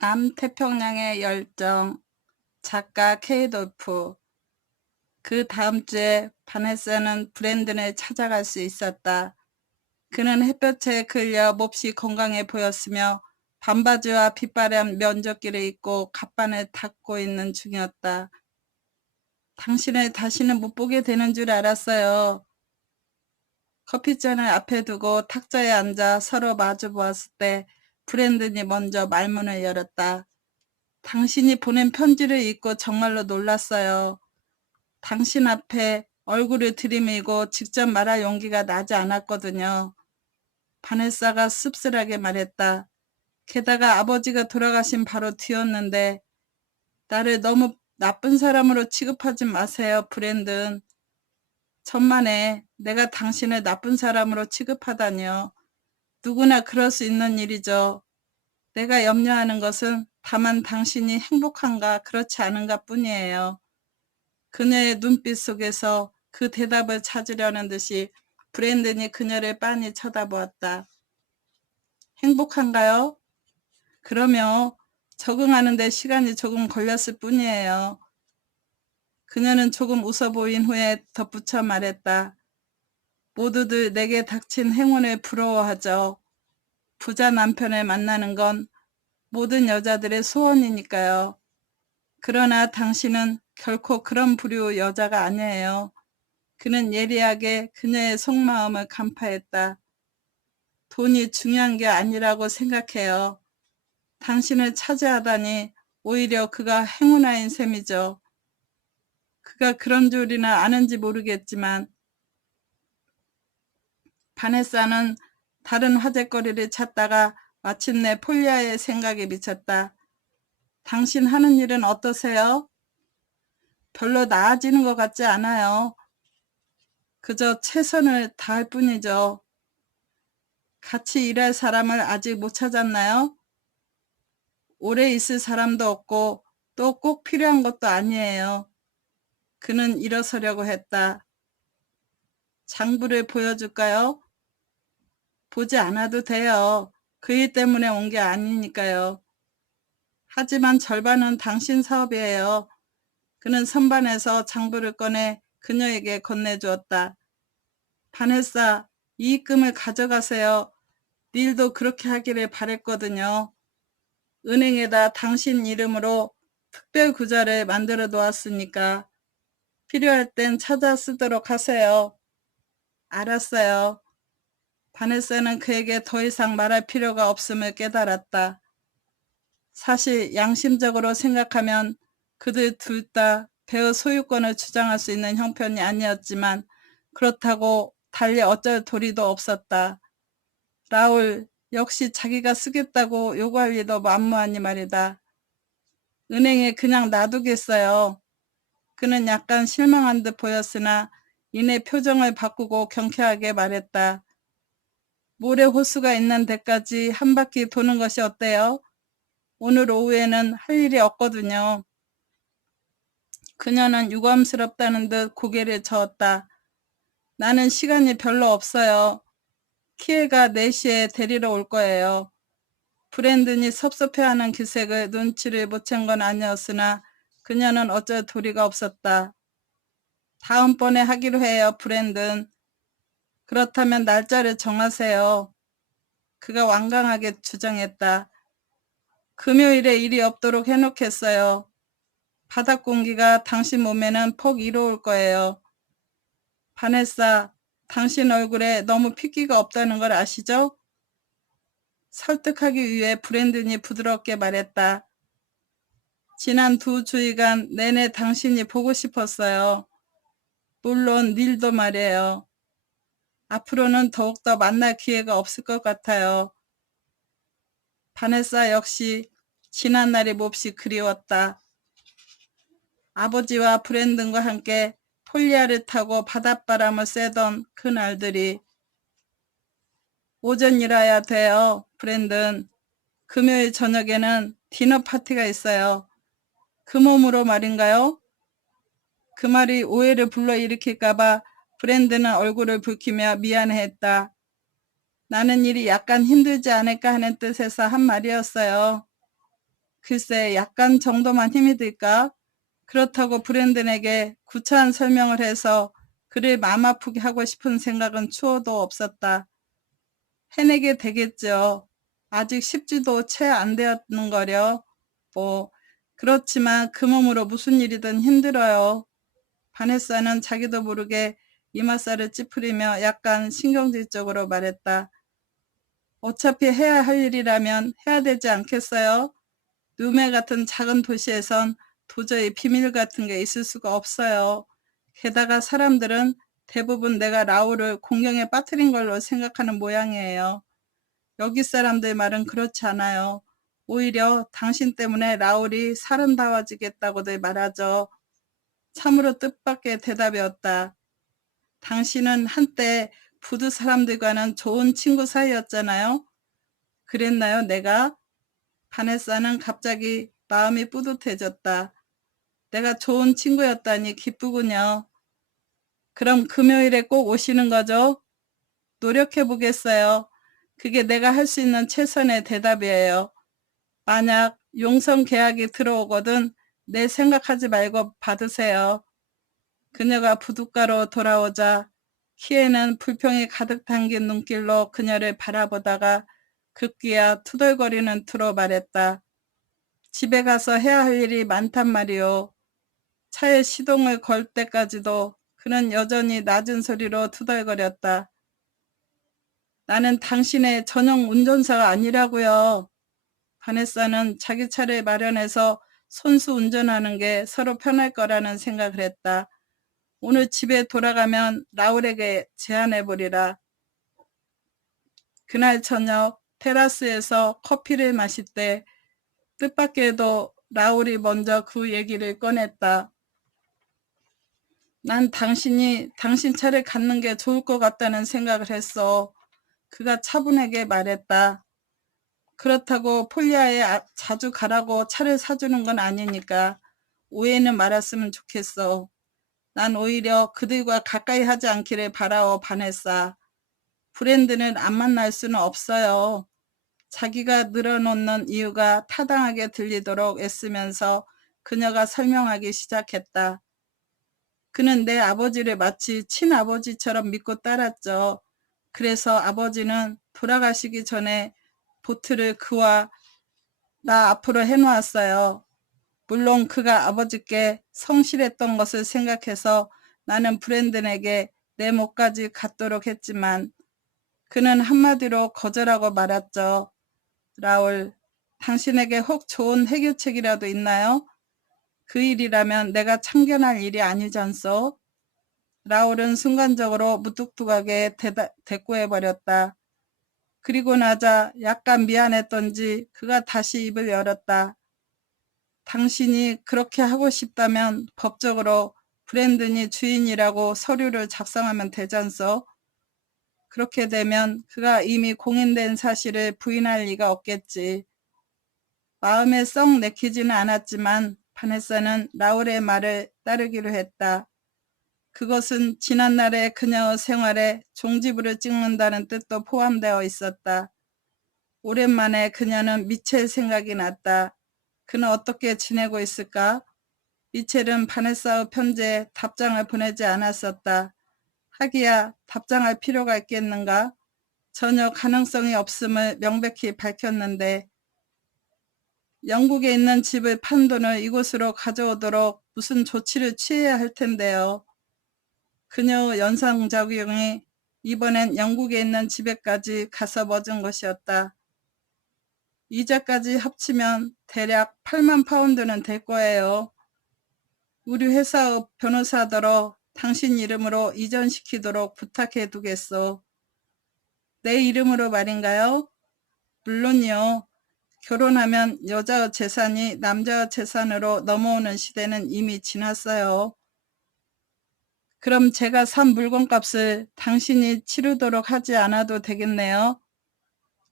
남태평양의 열정, 작가 케이돌프. 그 다음 주에 바네사는 브랜든을 찾아갈 수 있었다. 그는 햇볕에 걸려 몹시 건강해 보였으며 반바지와 빗바람 면적기를 입고 갑반을 닦고 있는 중이었다. 당신을 다시는 못 보게 되는 줄 알았어요. 커피잔을 앞에 두고 탁자에 앉아 서로 마주 보았을 때 브랜든이 먼저 말문을 열었다. 당신이 보낸 편지를 읽고 정말로 놀랐어요. 당신 앞에 얼굴을 들이밀고 직접 말할 용기가 나지 않았거든요. 바네사가 씁쓸하게 말했다. 게다가 아버지가 돌아가신 바로 뒤였는데 나를 너무 나쁜 사람으로 취급하지 마세요, 브랜든. 천만에 내가 당신을 나쁜 사람으로 취급하다니요. 누구나 그럴 수 있는 일이죠. 내가 염려하는 것은 다만 당신이 행복한가 그렇지 않은가 뿐이에요. 그녀의 눈빛 속에서 그 대답을 찾으려는 듯이 브랜든이 그녀를 빤히 쳐다보았다. 행복한가요? 그러며 적응하는 데 시간이 조금 걸렸을 뿐이에요. 그녀는 조금 웃어 보인 후에 덧붙여 말했다. 모두들 내게 닥친 행운을 부러워하죠. 부자 남편을 만나는 건 모든 여자들의 소원이니까요. 그러나 당신은 결코 그런 부류 여자가 아니에요. 그는 예리하게 그녀의 속마음을 간파했다. 돈이 중요한 게 아니라고 생각해요. 당신을 차지하다니 오히려 그가 행운아인 셈이죠. 그가 그런 줄이나 아는지 모르겠지만 바네사는 다른 화제거리를 찾다가 마침내 폴리아의 생각에 미쳤다. 당신 하는 일은 어떠세요? 별로 나아지는 것 같지 않아요. 그저 최선을 다할 뿐이죠. 같이 일할 사람을 아직 못 찾았나요? 오래 있을 사람도 없고 또 꼭 필요한 것도 아니에요. 그는 일어서려고 했다. 장부를 보여줄까요? 보지 않아도 돼요. 그 일 때문에 온 게 아니니까요. 하지만 절반은 당신 사업이에요. 그는 선반에서 장부를 꺼내 그녀에게 건네주었다. 바네사, 이 입금을 가져가세요. 닐도 그렇게 하기를 바랬거든요. 은행에다 당신 이름으로 특별 구자를 만들어 놓았으니까 필요할 땐 찾아 쓰도록 하세요. 알았어요. 바네사는 그에게 더 이상 말할 필요가 없음을 깨달았다. 사실 양심적으로 생각하면 그들 둘 다 배우 소유권을 주장할 수 있는 형편이 아니었지만 그렇다고 달리 어쩔 도리도 없었다. 라울, 역시 자기가 쓰겠다고 요구할 리도 만무하니 말이다. 은행에 그냥 놔두겠어요. 그는 약간 실망한 듯 보였으나 이내 표정을 바꾸고 경쾌하게 말했다. 모래 호수가 있는 데까지 한 바퀴 도는 것이 어때요? 오늘 오후에는 할 일이 없거든요. 그녀는 유감스럽다는 듯 고개를 저었다. 나는 시간이 별로 없어요. 키에가 4시에 데리러 올 거예요. 브랜든이 섭섭해하는 기색을 눈치를 못 챈 건 아니었으나 그녀는 어쩔 도리가 없었다. 다음번에 하기로 해요, 브랜든. 그렇다면 날짜를 정하세요. 그가 완강하게 주장했다. 금요일에 일이 없도록 해놓겠어요. 바닥 공기가 당신 몸에는 폭 이로울 거예요. 바네사, 당신 얼굴에 너무 핏기가 없다는 걸 아시죠? 설득하기 위해 브랜든이 부드럽게 말했다. 지난 2주일간 내내 당신이 보고 싶었어요. 물론 닐도 말이에요. 앞으로는 더욱더 만날 기회가 없을 것 같아요. 바네사 역시 지난 날이 몹시 그리웠다. 아버지와 브랜든과 함께 폴리아를 타고 바닷바람을 쐬던 그 날들이. 오전 일해야 돼요, 브랜든. 금요일 저녁에는 디너 파티가 있어요. 그 몸으로 말인가요? 그 말이 오해를 불러일으킬까봐 브랜든은 얼굴을 붉히며 미안해했다. 나는 일이 약간 힘들지 않을까 하는 뜻에서 한 말이었어요. 글쎄 약간 정도만 힘이 들까? 그렇다고 브랜든에게 구차한 설명을 해서 그를 마음 아프게 하고 싶은 생각은 추호도 없었다. 해내게 되겠죠. 아직 10주도 채 안 되었는 거려. 뭐 그렇지만 그 몸으로 무슨 일이든 힘들어요. 바네사는 자기도 모르게 이마살을 찌푸리며 약간 신경질적으로 말했다. 어차피 해야 할 일이라면 해야 되지 않겠어요? 누메 같은 작은 도시에선 도저히 비밀 같은 게 있을 수가 없어요. 게다가 사람들은 대부분 내가 라울을 공경에 빠뜨린 걸로 생각하는 모양이에요. 여기 사람들 말은 그렇지 않아요. 오히려 당신 때문에 라울이 사람다워지겠다고들 말하죠. 참으로 뜻밖의 대답이었다. 당신은 한때 부두 사람들과는 좋은 친구 사이였잖아요. 그랬나요, 내가? 바네사는 갑자기 마음이 뿌듯해졌다. 내가 좋은 친구였다니 기쁘군요. 그럼 금요일에 꼭 오시는 거죠? 노력해 보겠어요. 그게 내가 할 수 있는 최선의 대답이에요. 만약 용성 계약이 들어오거든 내 생각하지 말고 받으세요. 그녀가 부둣가로 돌아오자 키에는 불평이 가득 담긴 눈길로 그녀를 바라보다가 급기야 투덜거리는 투로 말했다. 집에 가서 해야 할 일이 많단 말이오. 차에 시동을 걸 때까지도 그는 여전히 낮은 소리로 투덜거렸다. 나는 당신의 전용 운전사가 아니라고요. 바네사는 자기 차를 마련해서 손수 운전하는 게 서로 편할 거라는 생각을 했다. 오늘 집에 돌아가면 라울에게 제안해보리라. 그날 저녁 테라스에서 커피를 마실 때 뜻밖에도 라울이 먼저 그 얘기를 꺼냈다. 난 당신이 당신 차를 갖는 게 좋을 것 같다는 생각을 했어. 그가 차분하게 말했다. 그렇다고 폴리아에 자주 가라고 차를 사주는 건 아니니까 오해는 말았으면 좋겠어. 난 오히려 그들과 가까이 하지 않기를 바라오 바네사. 브랜드는 안 만날 수는 없어요. 자기가 늘어놓는 이유가 타당하게 들리도록 애쓰면서 그녀가 설명하기 시작했다. 그는 내 아버지를 마치 친아버지처럼 믿고 따랐죠. 그래서 아버지는 돌아가시기 전에 보트를 그와 나 앞으로 해놓았어요. 물론 그가 아버지께 성실했던 것을 생각해서 나는 브랜든에게 내 목까지 갖도록 했지만 그는 한마디로 거절하고 말았죠. 라울, 당신에게 혹 좋은 해결책이라도 있나요? 그 일이라면 내가 참견할 일이 아니잖소. 라울은 순간적으로 무뚝뚝하게 대꾸해버렸다. 그리고 나자 약간 미안했던지 그가 다시 입을 열었다. 당신이 그렇게 하고 싶다면 법적으로 브랜든이 주인이라고 서류를 작성하면 되잖소. 그렇게 되면 그가 이미 공인된 사실을 부인할 리가 없겠지. 마음에 썩 내키지는 않았지만 바네사는 라울의 말을 따르기로 했다. 그것은 지난날의 그녀의 생활에 종지부를 찍는다는 뜻도 포함되어 있었다. 오랜만에 그녀는 미첼 생각이 났다. 그는 어떻게 지내고 있을까? 미첼은 바네사의 편지에 답장을 보내지 않았었다. 하기야 답장할 필요가 있겠는가? 전혀 가능성이 없음을 명백히 밝혔는데 영국에 있는 집을 판 돈을 이곳으로 가져오도록 무슨 조치를 취해야 할 텐데요. 그녀의 연상작용이 이번엔 영국에 있는 집에까지 가서 멎은 것이었다. 이자까지 합치면 대략 8만 파운드는 될 거예요. 우리 회사의 변호사더러 당신 이름으로 이전시키도록 부탁해 두겠소. 내 이름으로 말인가요? 물론이요. 결혼하면 여자의 재산이 남자의 재산으로 넘어오는 시대는 이미 지났어요. 그럼 제가 산 물건값을 당신이 치르도록 하지 않아도 되겠네요.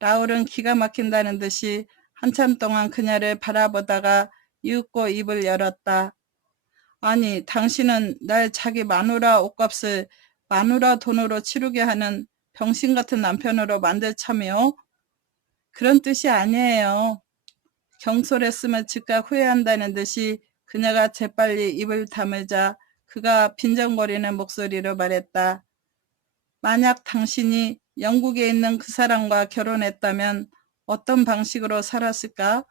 라울은 기가 막힌다는 듯이 한참 동안 그녀를 바라보다가 이윽고 입을 열었다. 아니, 당신은 날 자기 마누라 옷값을 마누라 돈으로 치르게 하는 병신 같은 남편으로 만들 참이요? 그런 뜻이 아니에요. 경솔했으면 즉각 후회한다는 듯이 그녀가 재빨리 입을 다물자 그가 빈정거리는 목소리로 말했다. 만약 당신이 영국에 있는 그 사람과 결혼했다면 어떤 방식으로 살았을까?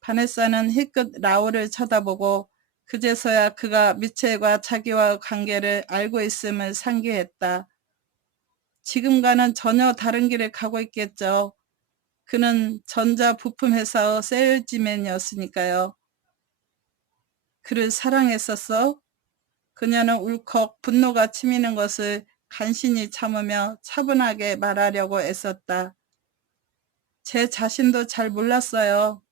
바네사는 힐끗 라울을 쳐다보고 그제서야 그가 미첼과 자기와 관계를 알고 있음을 상기했다. 지금과는 전혀 다른 길을 가고 있겠죠. 그는 전자부품회사의 세일즈맨이었으니까요. 그를 사랑했었어? 그녀는 울컥 분노가 치미는 것을 간신히 참으며 차분하게 말하려고 애썼다. 제 자신도 잘 몰랐어요.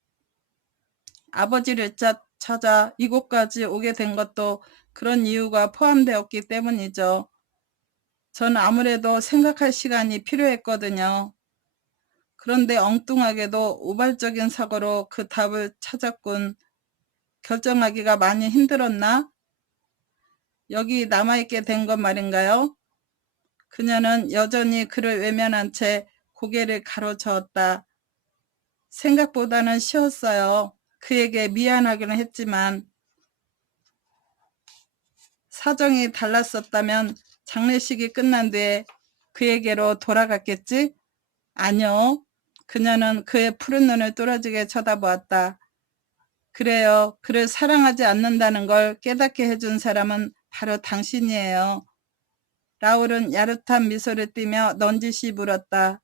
아버지를 찾아 이곳까지 오게 된 것도 그런 이유가 포함되었기 때문이죠. 전 아무래도 생각할 시간이 필요했거든요. 그런데 엉뚱하게도 우발적인 사고로 그 답을 찾았군. 결정하기가 많이 힘들었나? 여기 남아있게 된 것 말인가요? 그녀는 여전히 그를 외면한 채 고개를 가로저었다. 생각보다는 쉬웠어요. 그에게 미안하기는 했지만 사정이 달랐었다면 장례식이 끝난 뒤에 그에게로 돌아갔겠지? 아니요. 그녀는 그의 푸른 눈을 뚫어지게 쳐다보았다. 그래요. 그를 사랑하지 않는다는 걸 깨닫게 해준 사람은 바로 당신이에요. 라울은 야릇한 미소를 띠며 넌지시 물었다.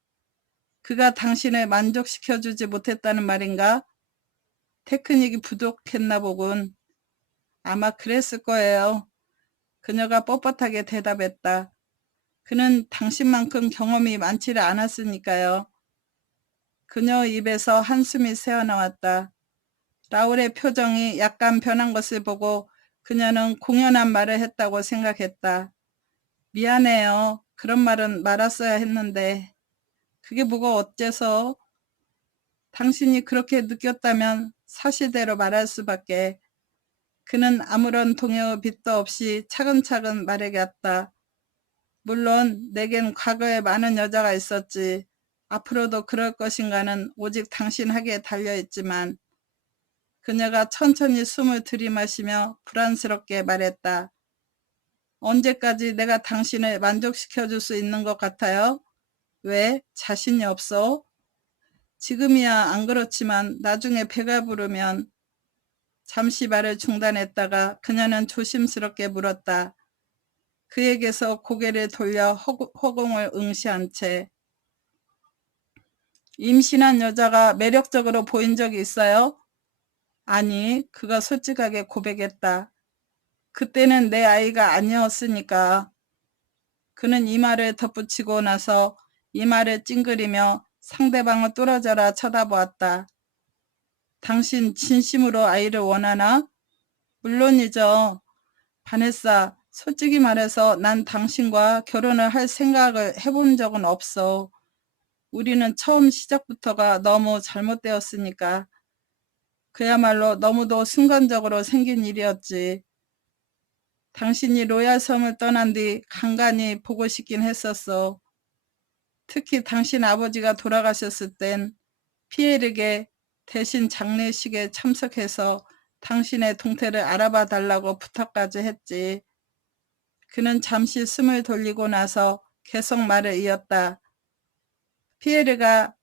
그가 당신을 만족시켜주지 못했다는 말인가? 테크닉이 부족했나 보군. 아마 그랬을 거예요. 그녀가 뻣뻣하게 대답했다. 그는 당신만큼 경험이 많지를 않았으니까요. 그녀 입에서 한숨이 새어나왔다. 라울의 표정이 약간 변한 것을 보고 그녀는 공연한 말을 했다고 생각했다. 미안해요. 그런 말은 말았어야 했는데. 그게 뭐가 어째서? 당신이 그렇게 느꼈다면 사실대로 말할 수밖에. 그는 아무런 동요의 빛도 없이 차근차근 말해갔다. 물론 내겐 과거에 많은 여자가 있었지. 앞으로도 그럴 것인가는 오직 당신에게 달려있지만 그녀가 천천히 숨을 들이마시며 불안스럽게 말했다. 언제까지 내가 당신을 만족시켜줄 수 있는 것 같아요? 왜? 자신이 없어? 지금이야 안 그렇지만 나중에 배가 부르면. 잠시 말을 중단했다가 그녀는 조심스럽게 물었다. 그에게서 고개를 돌려 허공을 응시한 채. 임신한 여자가 매력적으로 보인 적이 있어요? 아니, 그가 솔직하게 고백했다. 그때는 내 아이가 아니었으니까. 그는 이 말을 덧붙이고 나서 이 말을 찡그리며 상대방을 뚫어져라 쳐다보았다. 당신 진심으로 아이를 원하나? 물론이죠. 바네사, 솔직히 말해서 난 당신과 결혼을 할 생각을 해본 적은 없어. 우리는 처음 시작부터가 너무 잘못되었으니까. 그야말로 너무도 순간적으로 생긴 일이었지. 당신이 로얄 섬을 떠난 뒤 간간히 보고 싶긴 했었어. 특히 당신 아버지가 돌아가셨을 땐 피에르게 대신 장례식에 참석해서 당신의 동태를 알아봐 달라고 부탁까지 했지. 그는 잠시 숨을 돌리고 나서 계속 말을 이었다. 피에르가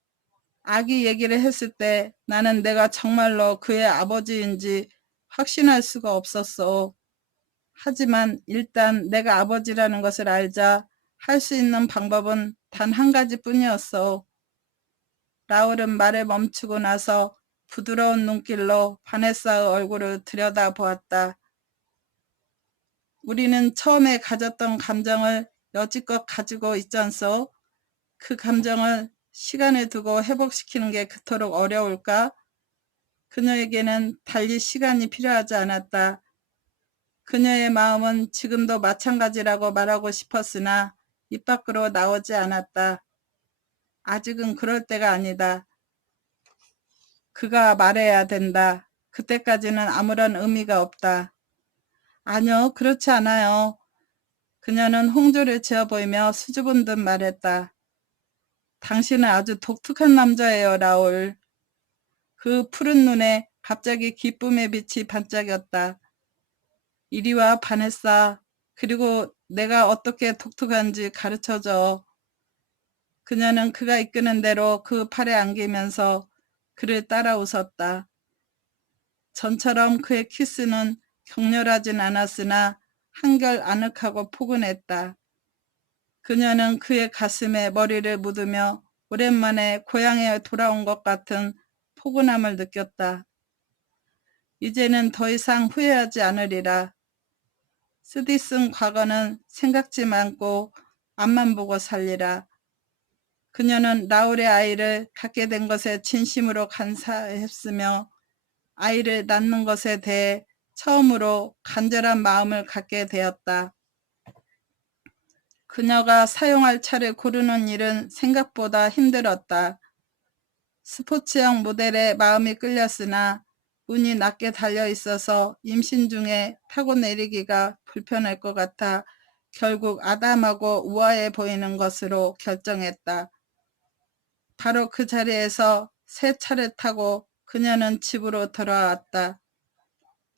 아기 얘기를 했을 때 나는 내가 정말로 그의 아버지인지 확신할 수가 없었어. 하지만 일단 내가 아버지라는 것을 알자 할 수 있는 방법은 단 한 가지뿐이었어. 라울은 말을 멈추고 나서 부드러운 눈길로 바네사의 얼굴을 들여다보았다. 우리는 처음에 가졌던 감정을 여지껏 가지고 있잖소. 그 감정을 시간을 두고 회복시키는 게 그토록 어려울까? 그녀에게는 달리 시간이 필요하지 않았다. 그녀의 마음은 지금도 마찬가지라고 말하고 싶었으나 입 밖으로 나오지 않았다. 아직은 그럴 때가 아니다. 그가 말해야 된다. 그때까지는 아무런 의미가 없다. 아니요, 그렇지 않아요. 그녀는 홍조를 지어 보이며 수줍은 듯 말했다. 당신은 아주 독특한 남자예요, 라울. 그 푸른 눈에 갑자기 기쁨의 빛이 반짝였다. 이리 와, 바네사. 그리고 내가 어떻게 독특한지 가르쳐줘. 그녀는 그가 이끄는 대로 그 팔에 안기면서 그를 따라 웃었다. 전처럼 그의 키스는 격렬하진 않았으나 한결 아늑하고 포근했다. 그녀는 그의 가슴에 머리를 묻으며 오랜만에 고향에 돌아온 것 같은 포근함을 느꼈다. 이제는 더 이상 후회하지 않으리라. 쓰디 쓴 과거는 생각지 말고 앞만 보고 살리라. 그녀는 라울의 아이를 갖게 된 것에 진심으로 감사했으며 아이를 낳는 것에 대해 처음으로 간절한 마음을 갖게 되었다. 그녀가 사용할 차를 고르는 일은 생각보다 힘들었다. 스포츠형 모델에 마음이 끌렸으나 운이 낮게 달려있어서 임신 중에 타고 내리기가 불편할 것 같아 결국 아담하고 우아해 보이는 것으로 결정했다. 바로 그 자리에서 새 차를 타고 그녀는 집으로 돌아왔다.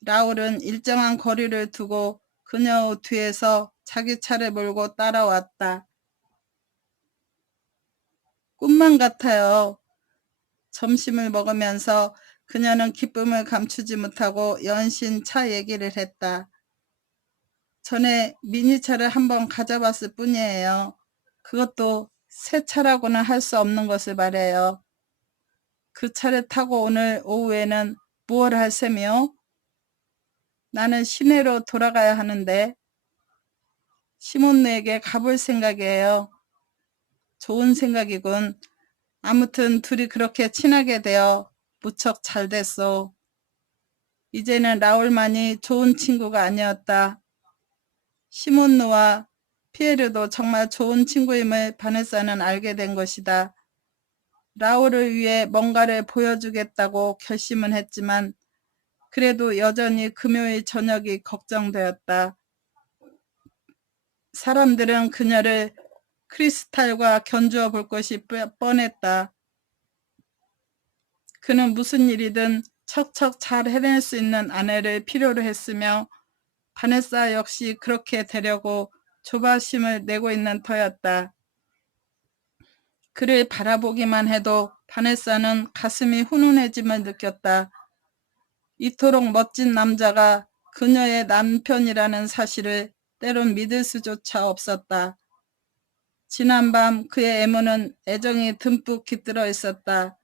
라울은 일정한 거리를 두고 그녀 뒤에서 자기 차를 몰고 따라왔다. 꿈만 같아요. 점심을 먹으면서 그녀는 기쁨을 감추지 못하고 연신 차 얘기를 했다. 전에 미니차를 한번 가져봤을 뿐이에요. 그것도 새 차라고는 할 수 없는 것을 말해요. 그 차를 타고 오늘 오후에는 무엇을 할 셈이요? 나는 시내로 돌아가야 하는데 시몬네에게 가볼 생각이에요. 좋은 생각이군. 아무튼 둘이 그렇게 친하게 되어 무척 잘 됐어. 이제는 라울만이 좋은 친구가 아니었다. 시몬누와 피에르도 정말 좋은 친구임을 바네사는 알게 된 것이다. 라울을 위해 뭔가를 보여주겠다고 결심은 했지만 그래도 여전히 금요일 저녁이 걱정되었다. 사람들은 그녀를 크리스탈과 견주어 볼 것이 뻔했다. 그는 무슨 일이든 척척 잘 해낼 수 있는 아내를 필요로 했으며 바네사 역시 그렇게 되려고 조바심을 내고 있는 터였다. 그를 바라보기만 해도 바네사는 가슴이 훈훈해짐을 느꼈다. 이토록 멋진 남자가 그녀의 남편이라는 사실을 때론 믿을 수조차 없었다. 지난밤 그의 애무는 애정이 듬뿍 깃들어 있었다.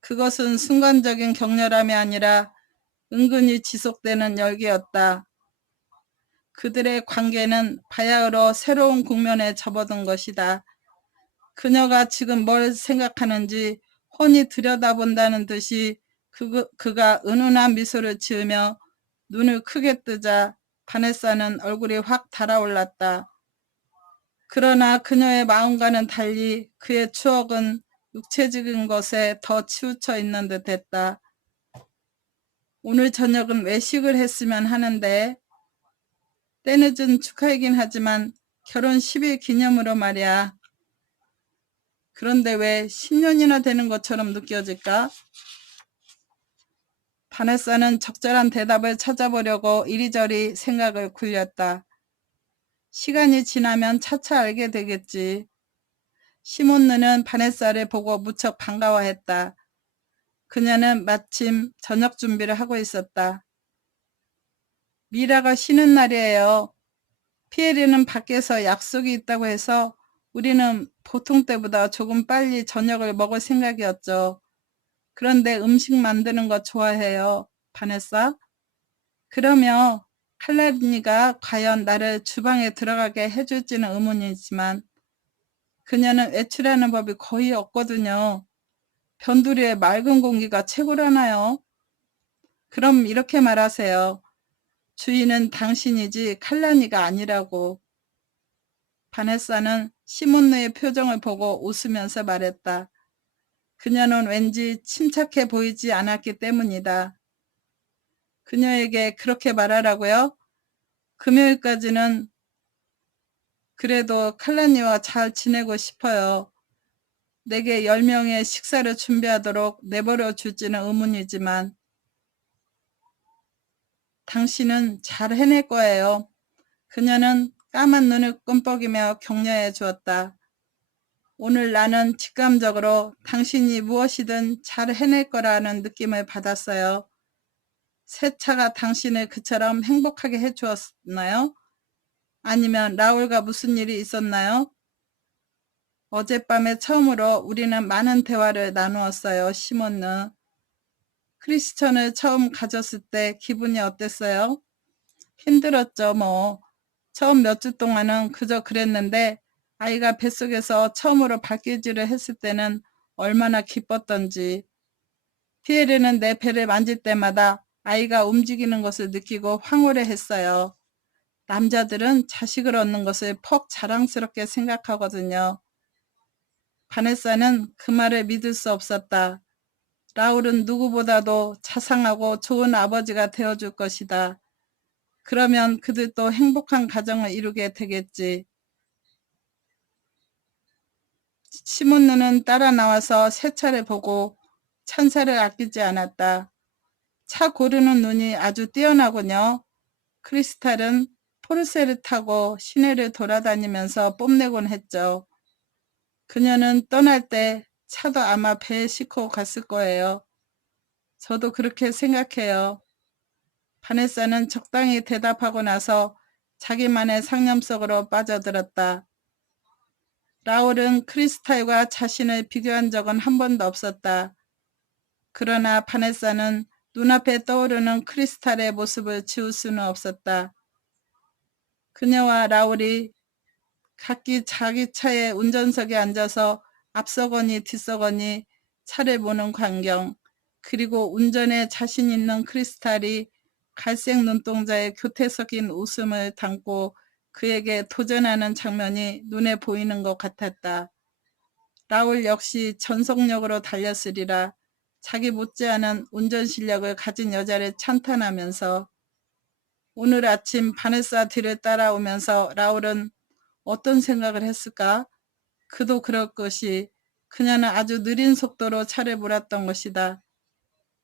그것은 순간적인 격렬함이 아니라 은근히 지속되는 열기였다. 그들의 관계는 바야흐로 새로운 국면에 접어든 것이다. 그녀가 지금 뭘 생각하는지 훤히 들여다본다는 듯이 그가 은은한 미소를 지으며 눈을 크게 뜨자 바네사는 얼굴이 확 달아올랐다. 그러나 그녀의 마음과는 달리 그의 추억은 육체적인 것에 더 치우쳐 있는 듯 했다. 오늘 저녁은 외식을 했으면 하는데 때늦은 축하이긴 하지만 결혼 10일 기념으로 말이야. 그런데 왜 10년이나 되는 것처럼 느껴질까? 바네사는 적절한 대답을 찾아보려고 이리저리 생각을 굴렸다. 시간이 지나면 차차 알게 되겠지. 시몬느는 바네사를 보고 무척 반가워했다. 그녀는 마침 저녁 준비를 하고 있었다. 미라가 쉬는 날이에요. 피에르는 밖에서 약속이 있다고 해서 우리는 보통 때보다 조금 빨리 저녁을 먹을 생각이었죠. 그런데 음식 만드는 거 좋아해요. 바네사? 그러며 칼라니가 과연 나를 주방에 들어가게 해줄지는 의문이지만 그녀는 외출하는 법이 거의 없거든요. 변두리의 맑은 공기가 최고라나요? 그럼 이렇게 말하세요. 주인은 당신이지 칼라니가 아니라고. 바네사는 시몬느의 표정을 보고 웃으면서 말했다. 그녀는 왠지 침착해 보이지 않았기 때문이다. 그녀에게 그렇게 말하라고요? 금요일까지는 그래도 칼라니와 잘 지내고 싶어요. 내게 10명의 식사를 준비하도록 내버려 줄지는 의문이지만 당신은 잘 해낼 거예요. 그녀는 까만 눈을 끔뻑이며 격려해 주었다. 오늘 나는 직감적으로 당신이 무엇이든 잘 해낼 거라는 느낌을 받았어요. 새 차가 당신을 그처럼 행복하게 해 주었나요? 아니면 라울과 무슨 일이 있었나요? 어젯밤에 처음으로 우리는 많은 대화를 나누었어요. 시몬느. 크리스천을 처음 가졌을 때 기분이 어땠어요? 힘들었죠, 뭐. 처음 몇 주 동안은 그저 그랬는데 아이가 뱃속에서 처음으로 발길질을 했을 때는 얼마나 기뻤던지. 피에르는 내 배를 만질 때마다 아이가 움직이는 것을 느끼고 황홀해했어요. 남자들은 자식을 얻는 것을 퍽 자랑스럽게 생각하거든요. 바네사는 그 말을 믿을 수 없었다. 라울은 누구보다도 자상하고 좋은 아버지가 되어줄 것이다. 그러면 그들도 행복한 가정을 이루게 되겠지. 시몬느는 따라 나와서 새 차를 보고 찬사를 아끼지 않았다. 차 고르는 눈이 아주 뛰어나군요. 크리스탈은 포르쉐를 타고 시내를 돌아다니면서 뽐내곤 했죠. 그녀는 떠날 때 차도 아마 배에 싣고 갔을 거예요. 저도 그렇게 생각해요. 바네사는 적당히 대답하고 나서 자기만의 상념 속으로 빠져들었다. 라울은 크리스탈과 자신을 비교한 적은 한 번도 없었다. 그러나 바네사는 눈앞에 떠오르는 크리스탈의 모습을 지울 수는 없었다. 그녀와 라울이 각기 자기 차의 운전석에 앉아서 앞서거니 뒤서거니 차를 보는 광경, 그리고 운전에 자신 있는 크리스탈이 갈색 눈동자에 교태 섞인 웃음을 담고 그에게 도전하는 장면이 눈에 보이는 것 같았다. 라울 역시 전속력으로 달렸으리라. 자기 못지않은 운전 실력을 가진 여자를 찬탄하면서 오늘 아침 바네사 뒤를 따라오면서 라울은 어떤 생각을 했을까? 그도 그럴 것이 그녀는 아주 느린 속도로 차를 몰았던 것이다.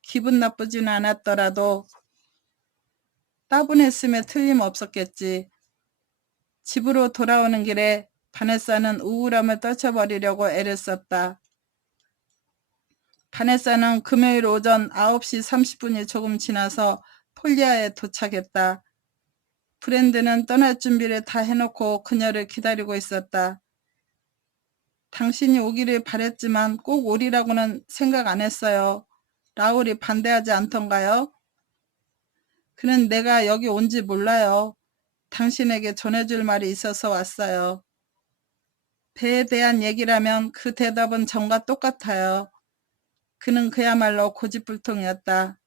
기분 나쁘지는 않았더라도 따분했음에 틀림없었겠지. 집으로 돌아오는 길에 바네사는 우울함을 떨쳐버리려고 애를 썼다. 바네사는 금요일 오전 9시 30분이 조금 지나서 폴리아에 도착했다. 브랜드는 떠날 준비를 다 해놓고 그녀를 기다리고 있었다. 당신이 오기를 바랬지만 꼭 오리라고는 생각 안 했어요. 라울이 반대하지 않던가요? 그는 내가 여기 온지 몰라요. 당신에게 전해줄 말이 있어서 왔어요. 배에 대한 얘기라면 그 대답은 전과 똑같아요. 그는 그야말로 고집불통이었다.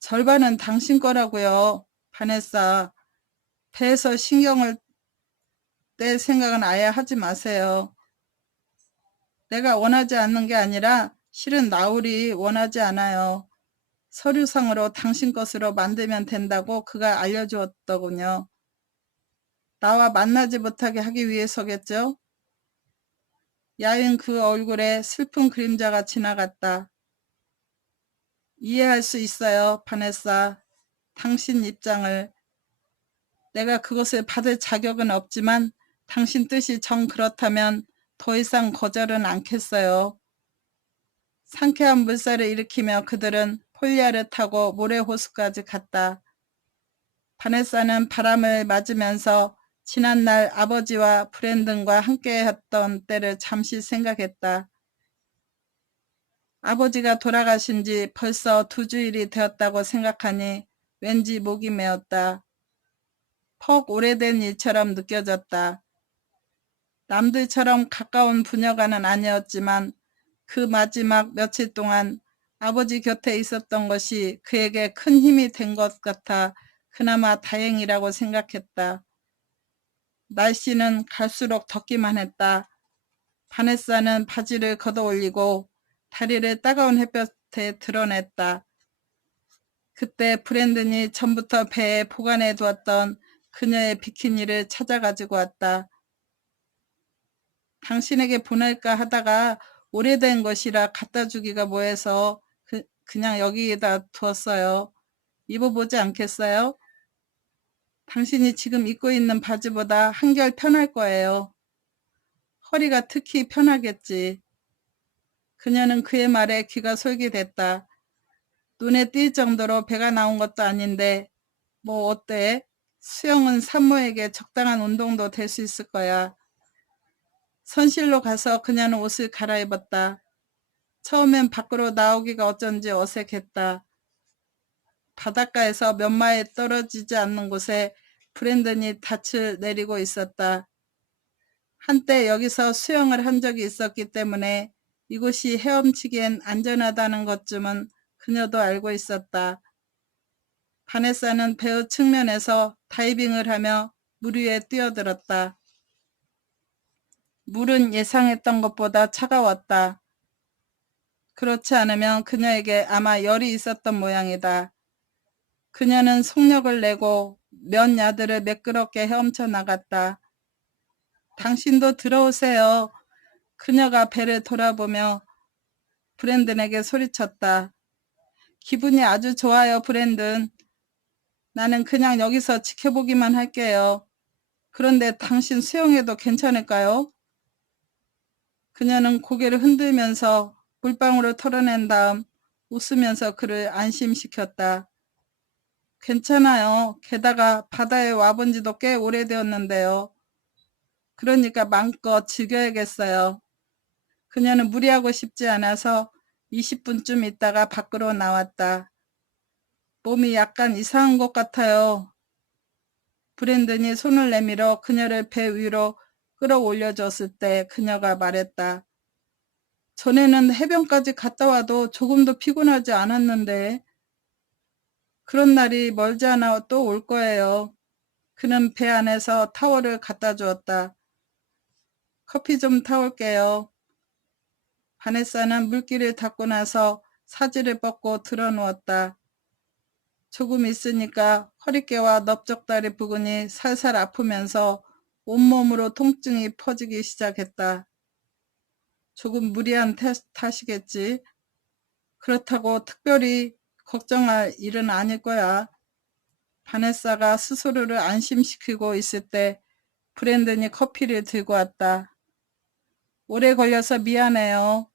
절반은 당신 거라고요. 바네사. 배에서 신경을 뗄 생각은 아예 하지 마세요. 내가 원하지 않는 게 아니라 실은 라울이 원하지 않아요. 서류상으로 당신 것으로 만들면 된다고 그가 알려주었더군요. 나와 만나지 못하게 하기 위해서겠죠? 야윈 그 얼굴에 슬픈 그림자가 지나갔다. 이해할 수 있어요, 바네사. 당신 입장을. 내가 그것을 받을 자격은 없지만 당신 뜻이 정 그렇다면 더 이상 거절은 않겠어요. 상쾌한 물살을 일으키며 그들은 폴리아를 타고 모래호수까지 갔다. 바네사는 바람을 맞으면서 지난날 아버지와 브랜든과 함께했던 때를 잠시 생각했다. 아버지가 돌아가신 지 벌써 2주일이 되었다고 생각하니 왠지 목이 메었다. 퍽 오래된 일처럼 느껴졌다. 남들처럼 가까운 부녀가는 아니었지만 그 마지막 며칠 동안 아버지 곁에 있었던 것이 그에게 큰 힘이 된 것 같아 그나마 다행이라고 생각했다. 날씨는 갈수록 덥기만 했다. 바네사는 바지를 걷어올리고 다리를 따가운 햇볕에 드러냈다. 그때 브랜든이 전부터 배에 보관해 두었던 그녀의 비키니를 찾아가지고 왔다. 당신에게 보낼까 하다가 오래된 것이라 갖다 주기가 뭐해서 그냥 여기에다 두었어요. 입어보지 않겠어요? 당신이 지금 입고 있는 바지보다 한결 편할 거예요. 허리가 특히 편하겠지. 그녀는 그의 말에 귀가 솔깃했다. 눈에 띌 정도로 배가 나온 것도 아닌데 뭐 어때? 수영은 산모에게 적당한 운동도 될 수 있을 거야. 선실로 가서 그녀는 옷을 갈아입었다. 처음엔 밖으로 나오기가 어쩐지 어색했다. 바닷가에서 몇 마일 떨어지지 않는 곳에 브랜든이 닻을 내리고 있었다. 한때 여기서 수영을 한 적이 있었기 때문에 이곳이 헤엄치기엔 안전하다는 것쯤은 그녀도 알고 있었다. 바네사는 배우 측면에서 다이빙을 하며 물 위에 뛰어들었다. 물은 예상했던 것보다 차가웠다. 그렇지 않으면 그녀에게 아마 열이 있었던 모양이다. 그녀는 속력을 내고 몇 야드를 매끄럽게 헤엄쳐 나갔다. 당신도 들어오세요. 그녀가 배를 돌아보며 브랜든에게 소리쳤다. 기분이 아주 좋아요, 브랜든. 나는 그냥 여기서 지켜보기만 할게요. 그런데 당신 수영해도 괜찮을까요? 그녀는 고개를 흔들면서 물방울을 털어낸 다음 웃으면서 그를 안심시켰다. 괜찮아요. 게다가 바다에 와본 지도 꽤 오래되었는데요. 그러니까 마음껏 즐겨야겠어요. 그녀는 무리하고 싶지 않아서 20분쯤 있다가 밖으로 나왔다. 몸이 약간 이상한 것 같아요. 브랜든이 손을 내밀어 그녀를 배 위로 끌어올려줬을 때 그녀가 말했다. 전에는 해변까지 갔다 와도 조금도 피곤하지 않았는데 그런 날이 멀지 않아 또 올 거예요. 그는 배 안에서 타월을 갖다 주었다. 커피 좀 타올게요. 바네사는 물기를 닦고 나서 사지를 뻗고 드러누웠다. 조금 있으니까 허리깨와 넓적다리 부근이 살살 아프면서 온몸으로 통증이 퍼지기 시작했다. 조금 무리한 탓이겠지. 그렇다고 특별히 걱정할 일은 아닐 거야. 바네사가 스스로를 안심시키고 있을 때 브랜든이 커피를 들고 왔다. 오래 걸려서 미안해요.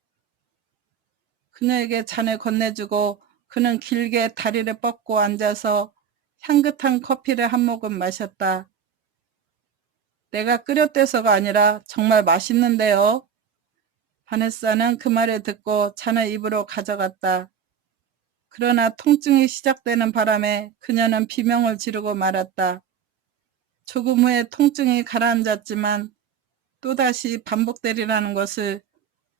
그녀에게 잔을 건네주고 그는 길게 다리를 뻗고 앉아서 향긋한 커피를 한 모금 마셨다. 내가 끓였대서가 아니라 정말 맛있는데요. 바네사는 그 말을 듣고 잔을 입으로 가져갔다. 그러나 통증이 시작되는 바람에 그녀는 비명을 지르고 말았다. 조금 후에 통증이 가라앉았지만 또다시 반복되리라는 것을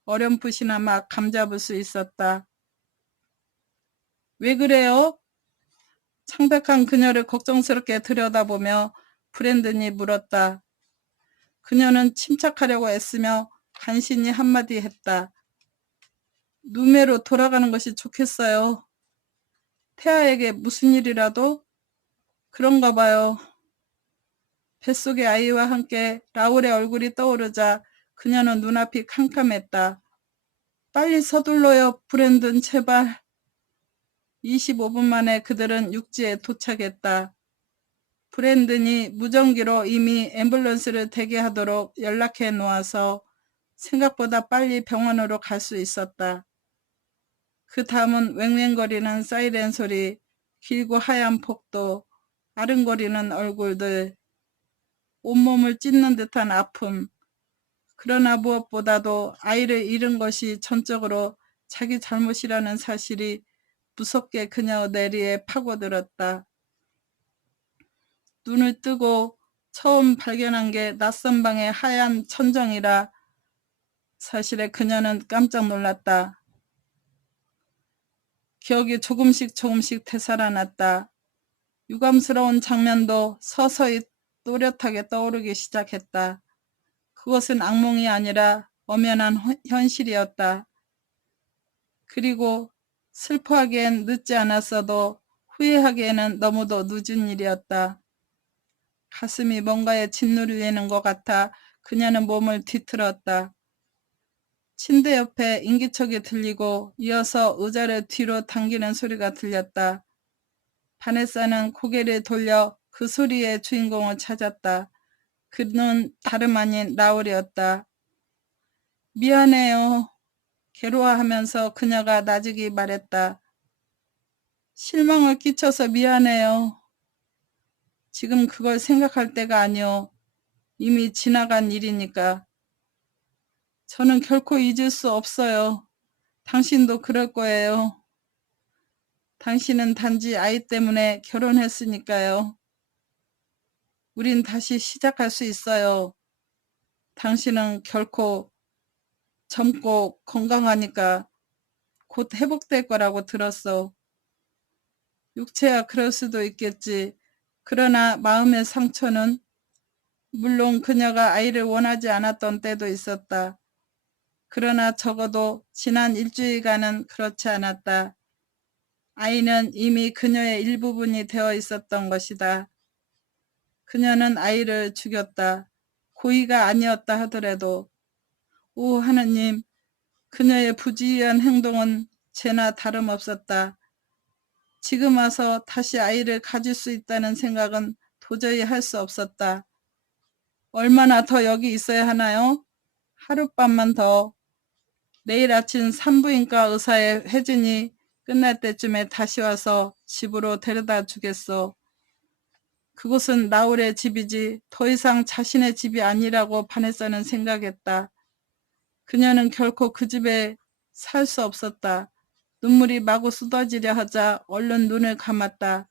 어렴풋이나마 감잡을 수 있었다. 왜 그래요? 창백한 그녀를 걱정스럽게 들여다보며 브랜든이 물었다. 그녀는 침착하려고 애쓰며 간신히 한마디 했다. 누메로 돌아가는 것이 좋겠어요. 태아에게 무슨 일이라도? 그런가 봐요. 뱃속의 아이와 함께 라울의 얼굴이 떠오르자 그녀는 눈앞이 캄캄했다. 빨리 서둘러요, 브랜든, 제발. 25분 만에 그들은 육지에 도착했다. 브랜든이 무전기로 이미 앰뷸런스를 대기하도록 연락해 놓아서 생각보다 빨리 병원으로 갈 수 있었다. 그 다음은 왱왱거리는 사이렌 소리, 길고 하얀 폭도, 아른거리는 얼굴들, 온몸을 찢는 듯한 아픔. 그러나 무엇보다도 아이를 잃은 것이 전적으로 자기 잘못이라는 사실이 무섭게 그녀 내리에 파고들었다. 눈을 뜨고 처음 발견한 게 낯선 방의 하얀 천정이라 사실에 그녀는 깜짝 놀랐다. 기억이 조금씩 되살아났다. 유감스러운 장면도 서서히 또렷하게 떠오르기 시작했다. 그것은 악몽이 아니라 엄연한 현실이었다. 그리고 슬퍼하기엔 늦지 않았어도 후회하기에는 너무도 늦은 일이었다. 가슴이 뭔가에 짓누르리는 것 같아 그녀는 몸을 뒤틀었다. 침대 옆에 인기척이 들리고 이어서 의자를 뒤로 당기는 소리가 들렸다. 바네사는 고개를 돌려 그 소리의 주인공을 찾았다. 그는 다름 아닌 라울이었다. 미안해요. 괴로워하면서 그녀가 나직이 말했다. 실망을 끼쳐서 미안해요. 지금 그걸 생각할 때가 아니오. 이미 지나간 일이니까. 저는 결코 잊을 수 없어요. 당신도 그럴 거예요. 당신은 단지 아이 때문에 결혼했으니까요. 우린 다시 시작할 수 있어요. 당신은 결코 젊고 건강하니까 곧 회복될 거라고 들었어. 육체야 그럴 수도 있겠지. 그러나 마음의 상처는 물론 그녀가 아이를 원하지 않았던 때도 있었다. 그러나 적어도 지난 일주일간은 그렇지 않았다. 아이는 이미 그녀의 일부분이 되어 있었던 것이다. 그녀는 아이를 죽였다. 고의가 아니었다 하더라도. 오 하느님, 그녀의 부지런한 행동은 죄나 다름없었다. 지금 와서 다시 아이를 가질 수 있다는 생각은 도저히 할 수 없었다. 얼마나 더 여기 있어야 하나요? 하룻밤만 더. 내일 아침 산부인과 의사의 회진이 끝날 때쯤에 다시 와서 집으로 데려다 주겠소. 그곳은 라울의 집이지 더 이상 자신의 집이 아니라고 바네사는 생각했다. 그녀는 결코 그 집에 살 수 없었다. 눈물이 마구 쏟아지려 하자 얼른 눈을 감았다.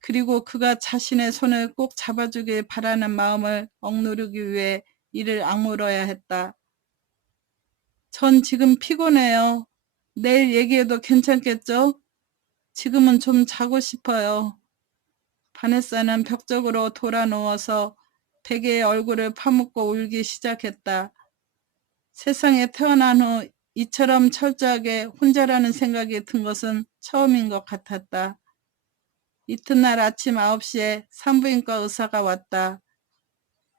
그리고 그가 자신의 손을 꼭 잡아주길 바라는 마음을 억누르기 위해 이를 악물어야 했다. 전 지금 피곤해요. 내일 얘기해도 괜찮겠죠? 지금은 좀 자고 싶어요. 바네사는 벽쪽으로 돌아 누워서 베개에 얼굴을 파묻고 울기 시작했다. 세상에 태어난 후 이처럼 철저하게 혼자라는 생각이 든 것은 처음인 것 같았다. 이튿날 아침 9시에 산부인과 의사가 왔다.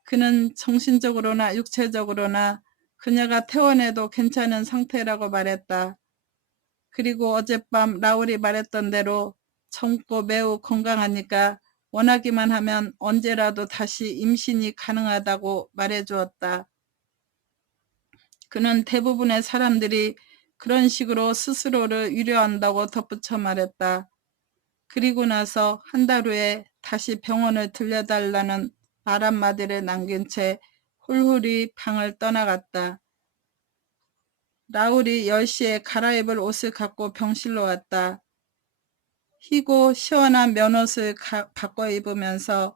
그는 정신적으로나 육체적으로나 그녀가 퇴원해도 괜찮은 상태라고 말했다. 그리고 어젯밤 라울이 말했던 대로 젊고 매우 건강하니까 원하기만 하면 언제라도 다시 임신이 가능하다고 말해주었다. 그는 대부분의 사람들이 그런 식으로 스스로를 위로한다고 덧붙여 말했다. 그리고 나서 한 달 후에 다시 병원을 들려달라는 말 한마디를 남긴 채 훌훌히 방을 떠나갔다. 라울이 10시에 갈아입을 옷을 갖고 병실로 왔다. 희고 시원한 면옷을 바꿔 입으면서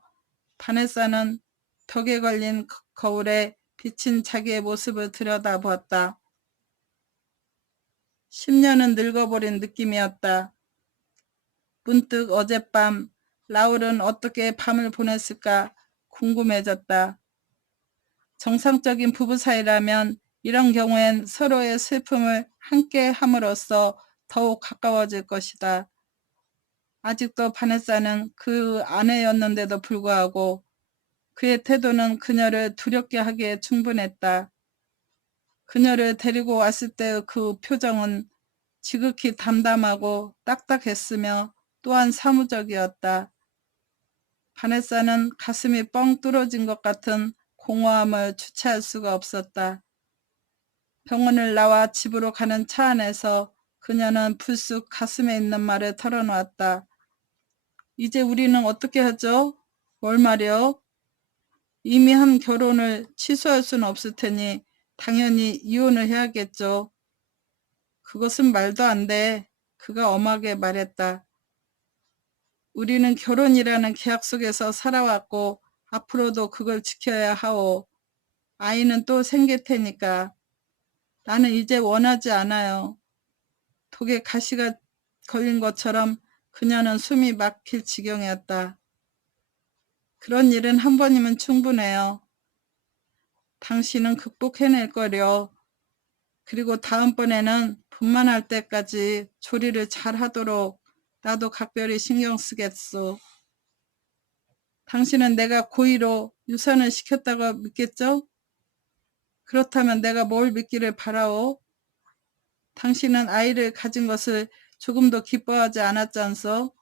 바네사는 벽에 걸린 거울에 비친 자기의 모습을 들여다보았다. 10년은 늙어버린 느낌이었다. 문득 어젯밤 라울은 어떻게 밤을 보냈을까 궁금해졌다. 정상적인 부부 사이라면 이런 경우엔 서로의 슬픔을 함께 함으로써 더욱 가까워질 것이다. 아직도 바네사는 그 아내였는데도 불구하고 그의 태도는 그녀를 두렵게 하기에 충분했다. 그녀를 데리고 왔을 때의 그 표정은 지극히 담담하고 딱딱했으며 또한 사무적이었다. 바네사는 가슴이 뻥 뚫어진 것 같은 공허함을 주체할 수가 없었다. 병원을 나와 집으로 가는 차 안에서 그녀는 불쑥 가슴에 있는 말을 털어놓았다. 이제 우리는 어떻게 하죠? 뭘 말이요? 이미 한 결혼을 취소할 수는 없을 테니 당연히 이혼을 해야겠죠. 그것은 말도 안 돼. 그가 엄하게 말했다. 우리는 결혼이라는 계약 속에서 살아왔고 앞으로도 그걸 지켜야 하오. 아이는 또 생길 테니까. 나는 이제 원하지 않아요. 독에 가시가 걸린 것처럼 그녀는 숨이 막힐 지경이었다. 그런 일은 한 번이면 충분해요. 당신은 극복해낼 거려. 그리고 다음번에는 분만할 때까지 조리를 잘 하도록 나도 각별히 신경 쓰겠소. 당신은 내가 고의로 유산을 시켰다고 믿겠죠? 그렇다면 내가 뭘 믿기를 바라오? 당신은 아이를 가진 것을 조금도 기뻐하지 않았지 않소?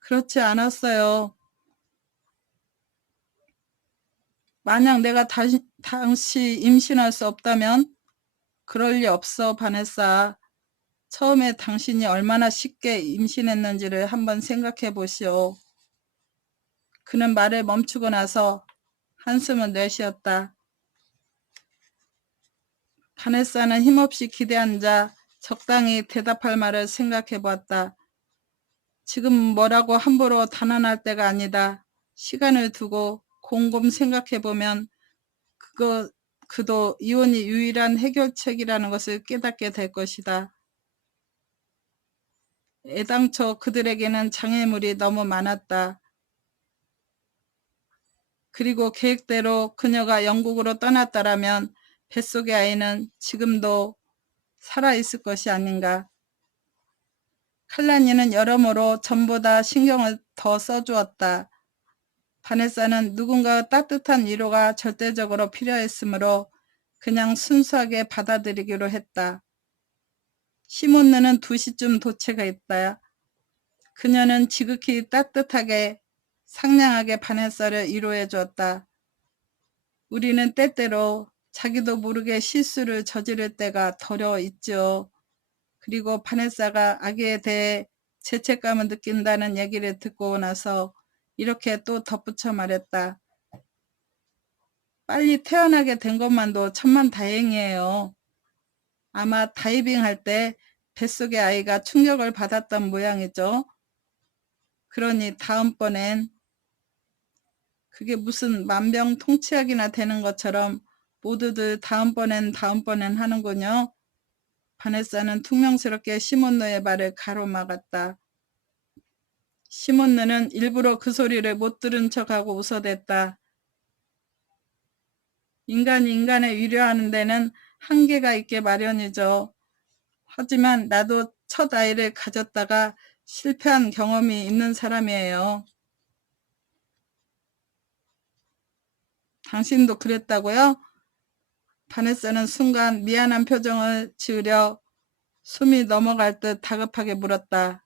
그렇지 않았어요. 만약 내가 당시 임신할 수 없다면 그럴 리 없어, 바네사. 처음에 당신이 얼마나 쉽게 임신했는지를 한번 생각해 보시오. 그는 말을 멈추고 나서 한숨을 내쉬었다. 바네사는 힘없이 기대앉아 적당히 대답할 말을 생각해 보았다. 지금 뭐라고 함부로 단언할 때가 아니다. 시간을 두고 곰곰 생각해 보면 그도 이혼이 유일한 해결책이라는 것을 깨닫게 될 것이다. 애당초 그들에게는 장애물이 너무 많았다. 그리고 계획대로 그녀가 영국으로 떠났다라면 뱃속의 아이는 지금도 살아있을 것이 아닌가. 칼라니는 여러모로 전보다 신경을 더 써주었다. 바네사는 누군가 따뜻한 위로가 절대적으로 필요했으므로 그냥 순수하게 받아들이기로 했다. 시몬느는 2시쯤 도착했다. 그녀는 지극히 따뜻하게 상냥하게 바네사를 위로해 주었다. 우리는 때때로 자기도 모르게 실수를 저지를 때가 덜어 있죠. 그리고 바네사가 아기에 대해 죄책감을 느낀다는 얘기를 듣고 나서 이렇게 또 덧붙여 말했다. 빨리 태어나게 된 것만도 천만다행이에요. 아마 다이빙 할 때 뱃속의 아이가 충격을 받았던 모양이죠. 그러니 다음번엔 그게 무슨 만병통치약이나 되는 것처럼 모두들 다음번엔 하는군요. 바네사는 퉁명스럽게 시몬느의 말을 가로막았다. 시몬느는 일부러 그 소리를 못 들은 척하고 웃어댔다. 인간이 인간을 위로하는 데는 한계가 있게 마련이죠. 하지만 나도 첫 아이를 가졌다가 실패한 경험이 있는 사람이에요. 당신도 그랬다고요? 바네사는 순간 미안한 표정을 지으려 숨이 넘어갈 듯 다급하게 물었다.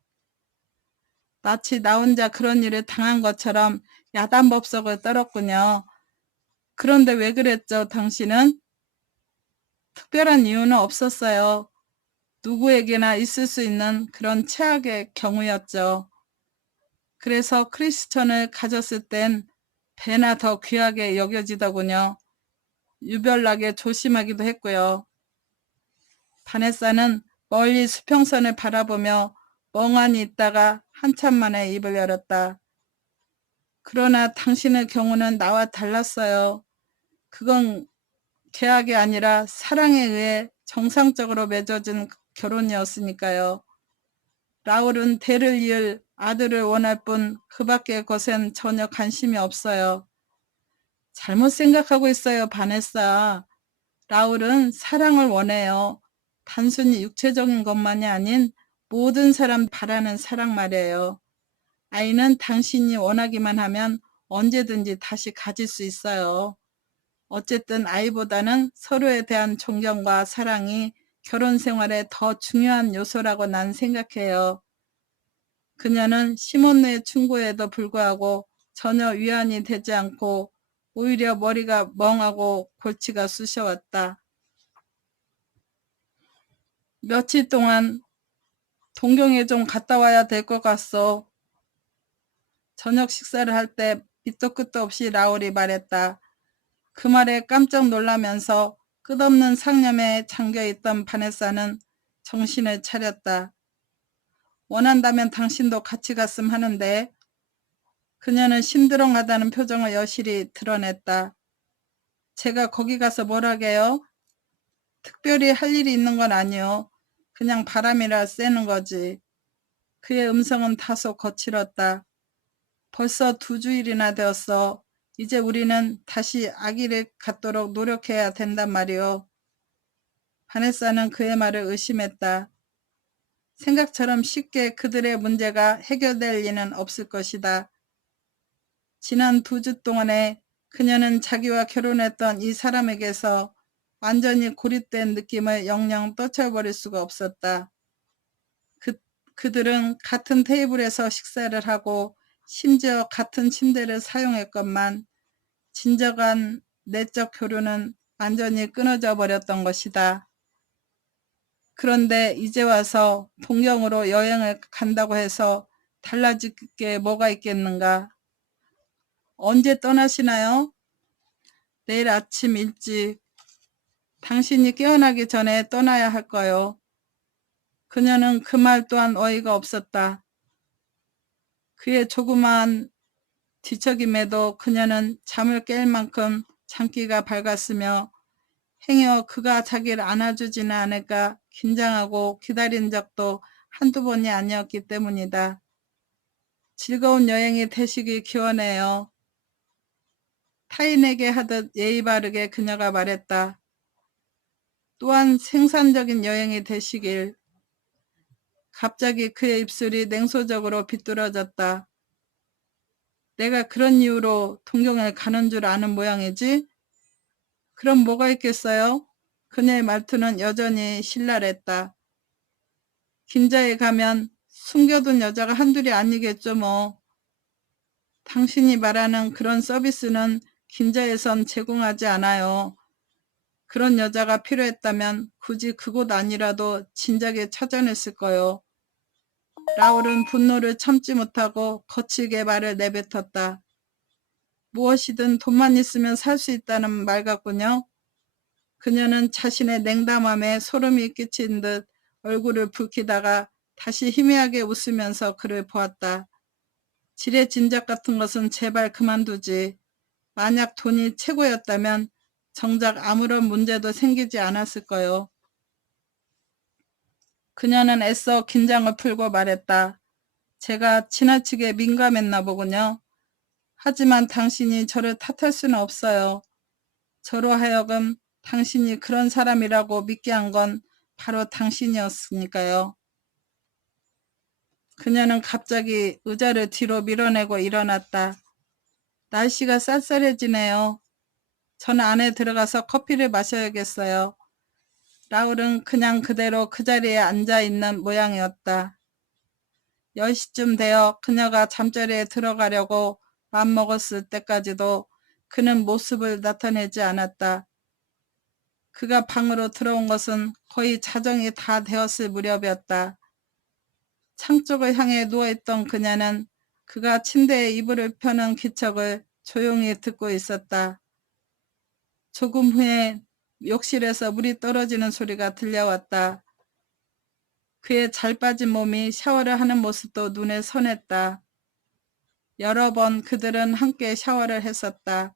마치 나 혼자 그런 일을 당한 것처럼 야단법석을 떨었군요. 그런데 왜 그랬죠, 당신은? 특별한 이유는 없었어요. 누구에게나 있을 수 있는 그런 최악의 경우였죠. 그래서 크리스천을 가졌을 땐 배나 더 귀하게 여겨지더군요. 유별나게 조심하기도 했고요. 바네사는 멀리 수평선을 바라보며 멍하니 있다가 한참 만에 입을 열었다. 그러나 당신의 경우는 나와 달랐어요. 그건 계약이 아니라 사랑에 의해 정상적으로 맺어진 결혼이었으니까요. 라울은 대를 이을 아들을 원할 뿐 그 밖의 것엔 전혀 관심이 없어요. 잘못 생각하고 있어요, 바네사. 라울은 사랑을 원해요. 단순히 육체적인 것만이 아닌 모든 사람 바라는 사랑 말이에요. 아이는 당신이 원하기만 하면 언제든지 다시 가질 수 있어요. 어쨌든 아이보다는 서로에 대한 존경과 사랑이 결혼 생활에 더 중요한 요소라고 난 생각해요. 그녀는 시몬느의 충고에도 불구하고 전혀 위안이 되지 않고 오히려 머리가 멍하고 골치가 쑤셔왔다. 며칠 동안 동경에 좀 갔다 와야 될 것 같소. 저녁 식사를 할 때 밑도 끝도 없이 라울이 말했다. 그 말에 깜짝 놀라면서 끝없는 상념에 잠겨있던 바네사는 정신을 차렸다. 원한다면 당신도 같이 갔음 하는데. 그녀는 심드렁하다는 표정을 여실히 드러냈다. 제가 거기 가서 뭘 하게요? 특별히 할 일이 있는 건 아니요. 그냥 바람이라 쐬는 거지. 그의 음성은 다소 거칠었다. 벌써 2주일이나 되었어. 이제 우리는 다시 아기를 갖도록 노력해야 된단 말이오. 바네사는 그의 말을 의심했다. 생각처럼 쉽게 그들의 문제가 해결될 리는 없을 것이다. 지난 2주 동안에 그녀는 자기와 결혼했던 이 사람에게서 완전히 고립된 느낌을 영영 떨쳐버릴 수가 없었다. 그들은 같은 테이블에서 식사를 하고 심지어 같은 침대를 사용했건만 진정한 내적 교류는 완전히 끊어져 버렸던 것이다. 그런데 이제 와서 동경으로 여행을 간다고 해서 달라질 게 뭐가 있겠는가? 언제 떠나시나요? 내일 아침 일찍. 당신이 깨어나기 전에 떠나야 할 거요. 그녀는 그 말 또한 어이가 없었다. 그의 조그마한 뒤척임에도 그녀는 잠을 깰 만큼 장기가 밝았으며 행여 그가 자기를 안아주지는 않을까 긴장하고 기다린 적도 한두 번이 아니었기 때문이다. 즐거운 여행이 되시길 기원해요. 타인에게 하듯 예의 바르게 그녀가 말했다. 또한 생산적인 여행이 되시길. 갑자기 그의 입술이 냉소적으로 비뚤어졌다. 내가 그런 이유로 동경을 가는 줄 아는 모양이지? 그럼 뭐가 있겠어요? 그녀의 말투는 여전히 신랄했다. 긴자에 가면 숨겨둔 여자가 한둘이 아니겠죠 뭐. 당신이 말하는 그런 서비스는 긴자에선 제공하지 않아요. 그런 여자가 필요했다면 굳이 그곳 아니라도 진작에 찾아냈을 거요. 라울은 분노를 참지 못하고 거칠게 말을 내뱉었다. 무엇이든 돈만 있으면 살 수 있다는 말 같군요. 그녀는 자신의 냉담함에 소름이 끼친 듯 얼굴을 붉히다가 다시 희미하게 웃으면서 그를 보았다. 지레짐작 같은 것은 제발 그만두지. 만약 돈이 최고였다면 정작 아무런 문제도 생기지 않았을 거요. 그녀는 애써 긴장을 풀고 말했다. 제가 지나치게 민감했나 보군요. 하지만 당신이 저를 탓할 수는 없어요. 저로 하여금 당신이 그런 사람이라고 믿게 한 건 바로 당신이었으니까요. 그녀는 갑자기 의자를 뒤로 밀어내고 일어났다. 날씨가 쌀쌀해지네요. 저는 안에 들어가서 커피를 마셔야겠어요. 라울은 그냥 그대로 그 자리에 앉아있는 모양이었다. 10시쯤 되어 그녀가 잠자리에 들어가려고 맘먹었을 때까지도 그는 모습을 나타내지 않았다. 그가 방으로 들어온 것은 거의 자정이 다 되었을 무렵이었다. 창 쪽을 향해 누워있던 그녀는 그가 침대에 이불을 펴는 기척을 조용히 듣고 있었다. 조금 후에 욕실에서 물이 떨어지는 소리가 들려왔다. 그의 잘 빠진 몸이 샤워를 하는 모습도 눈에 선했다. 여러 번 그들은 함께 샤워를 했었다.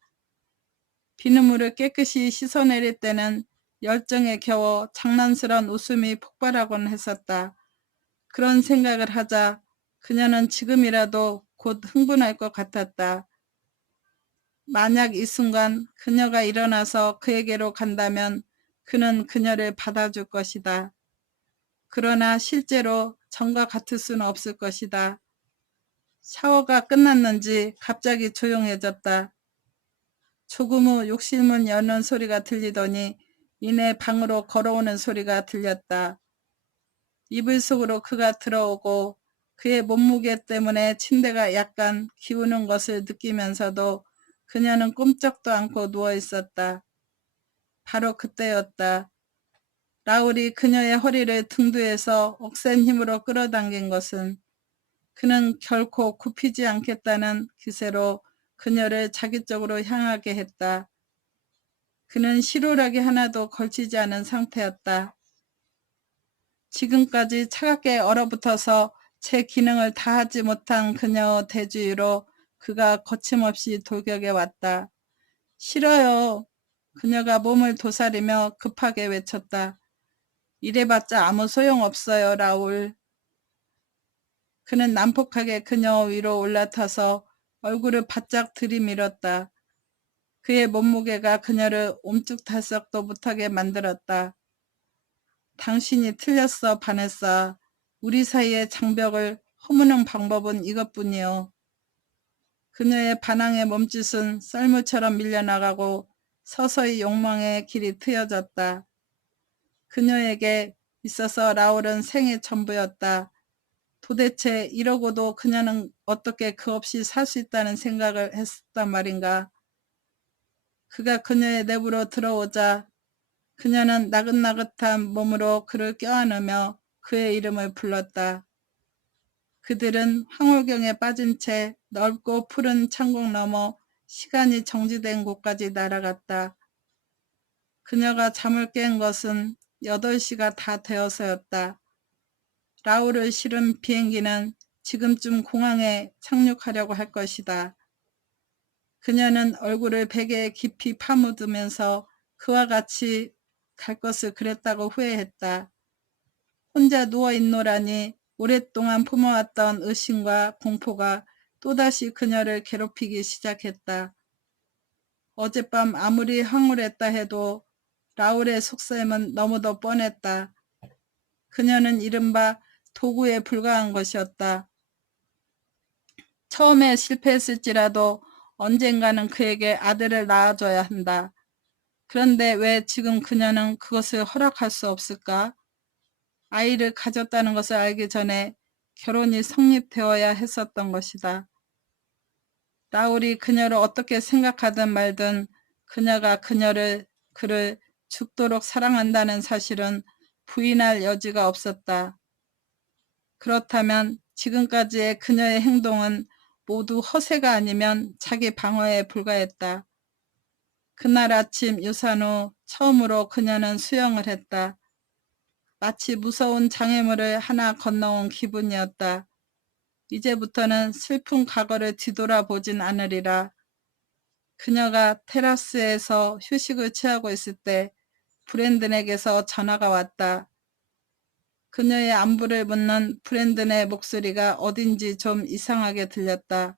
비눗물을 깨끗이 씻어내릴 때는 열정에 겨워 장난스러운 웃음이 폭발하곤 했었다. 그런 생각을 하자 그녀는 지금이라도 곧 흥분할 것 같았다. 만약 이 순간 그녀가 일어나서 그에게로 간다면 그는 그녀를 받아줄 것이다. 그러나 실제로 전과 같을 수는 없을 것이다. 샤워가 끝났는지 갑자기 조용해졌다. 조금 후 욕실문 여는 소리가 들리더니 이내 방으로 걸어오는 소리가 들렸다. 이불 속으로 그가 들어오고 그의 몸무게 때문에 침대가 약간 기우는 것을 느끼면서도 그녀는 꼼짝도 않고 누워 있었다. 바로 그때였다. 라울이 그녀의 허리를 등 뒤에서 억센 힘으로 끌어당긴 것은 그는 결코 굽히지 않겠다는 기세로 그녀를 자기 쪽으로 향하게 했다. 그는 실오락이 하나도 걸치지 않은 상태였다. 지금까지 차갑게 얼어붙어서 제 기능을 다하지 못한 그녀의 대주위로 그가 거침없이 돌격해 왔다. 싫어요. 그녀가 몸을 도사리며 급하게 외쳤다. 이래봤자 아무 소용없어요, 라울. 그는 난폭하게 그녀 위로 올라타서 얼굴을 바짝 들이밀었다. 그의 몸무게가 그녀를 옴쭉달싹도 못하게 만들었다. 당신이 틀렸어, 바네사. 우리 사이의 장벽을 허무는 방법은 이것뿐이요. 그녀의 반항의 몸짓은 썰물처럼 밀려나가고 서서히 욕망의 길이 트여졌다. 그녀에게 있어서 라울은 생의 전부였다. 도대체 이러고도 그녀는 어떻게 그 없이 살 수 있다는 생각을 했단 말인가. 그가 그녀의 내부로 들어오자 그녀는 나긋나긋한 몸으로 그를 껴안으며 그의 이름을 불렀다. 그들은 황홀경에 빠진 채 넓고 푸른 창공 너머 시간이 정지된 곳까지 날아갔다. 그녀가 잠을 깬 것은 8시가 다 되어서였다. 라울을 실은 비행기는 지금쯤 공항에 착륙하려고 할 것이다. 그녀는 얼굴을 베개에 깊이 파묻으면서 그와 같이 갈 것을 그랬다고 후회했다. 혼자 누워있노라니 오랫동안 품어왔던 의심과 공포가 또다시 그녀를 괴롭히기 시작했다. 어젯밤 아무리 황홀했다 해도 라울의 속셈은 너무도 뻔했다. 그녀는 이른바 도구에 불과한 것이었다. 처음에 실패했을지라도 언젠가는 그에게 아들을 낳아줘야 한다. 그런데 왜 지금 그녀는 그것을 허락할 수 없을까? 아이를 가졌다는 것을 알기 전에 결혼이 성립되어야 했었던 것이다. 라울이 그녀를 어떻게 생각하든 말든 그녀가 그를 죽도록 사랑한다는 사실은 부인할 여지가 없었다. 그렇다면 지금까지의 그녀의 행동은 모두 허세가 아니면 자기 방어에 불과했다. 그날 아침 유산 후 처음으로 그녀는 수영을 했다. 마치 무서운 장애물을 하나 건너온 기분이었다. 이제부터는 슬픈 과거를 뒤돌아보진 않으리라. 그녀가 테라스에서 휴식을 취하고 있을 때 브랜든에게서 전화가 왔다. 그녀의 안부를 묻는 브랜든의 목소리가 어딘지 좀 이상하게 들렸다.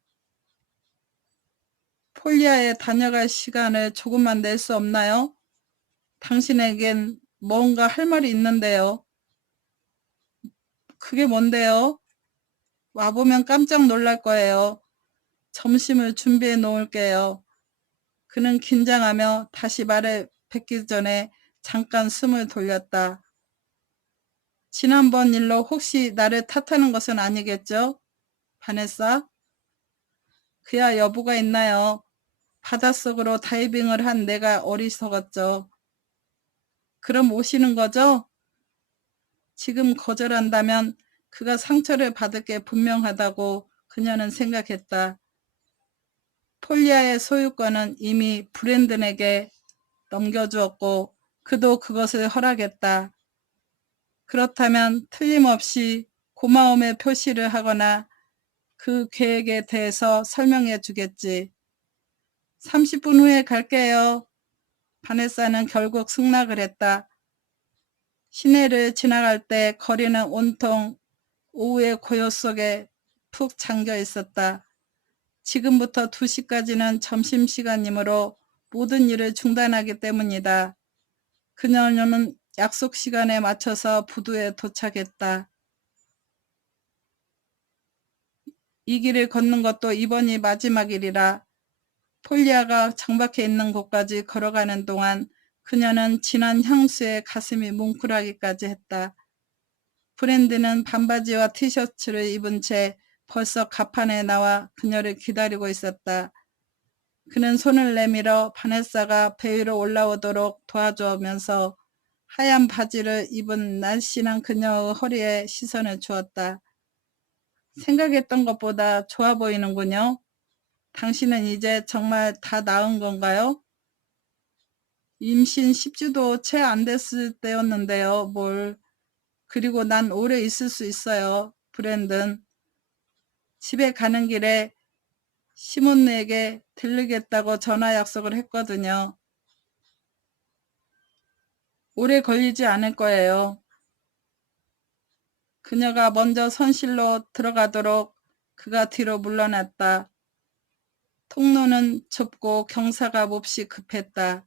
폴리아에 다녀갈 시간을 조금만 낼 수 없나요? 당신에겐 뭔가 할 말이 있는데요. 그게 뭔데요? 와보면 깜짝 놀랄 거예요. 점심을 준비해 놓을게요. 그는 긴장하며 다시 말을 뱉기 전에 잠깐 숨을 돌렸다. 지난번 일로 혹시 나를 탓하는 것은 아니겠죠? 바네사? 그야 여부가 있나요? 바닷속으로 다이빙을 한 내가 어리석었죠. 그럼 오시는 거죠? 지금 거절한다면 그가 상처를 받을 게 분명하다고 그녀는 생각했다. 폴리아의 소유권은 이미 브랜든에게 넘겨주었고 그도 그것을 허락했다. 그렇다면 틀림없이 고마움의 표시를 하거나 그 계획에 대해서 설명해 주겠지. 30분 후에 갈게요. 바네사는 결국 승낙을 했다. 시내를 지나갈 때 거리는 온통 오후의 고요 속에 푹 잠겨 있었다. 지금부터 2시까지는 점심시간이므로 모든 일을 중단하기 때문이다. 그녀는 약속 시간에 맞춰서 부두에 도착했다. 이 길을 걷는 것도 이번이 마지막이리라. 폴리아가 정박해 있는 곳까지 걸어가는 동안 그녀는 진한 향수에 가슴이 뭉클하기까지 했다. 브랜드는 반바지와 티셔츠를 입은 채 벌써 갑판에 나와 그녀를 기다리고 있었다. 그는 손을 내밀어 바네사가 배 위로 올라오도록 도와주면서 하얀 바지를 입은 날씬한 그녀의 허리에 시선을 주었다. 생각했던 것보다 좋아 보이는군요. 당신은 이제 정말 다 나은 건가요? 임신 10주도 채 안 됐을 때였는데요. 뭘. 그리고 난 오래 있을 수 있어요. 브랜든. 집에 가는 길에 시몬에게 들르겠다고 전화 약속을 했거든요. 오래 걸리지 않을 거예요. 그녀가 먼저 선실로 들어가도록 그가 뒤로 물러났다. 통로는 좁고 경사가 몹시 급했다.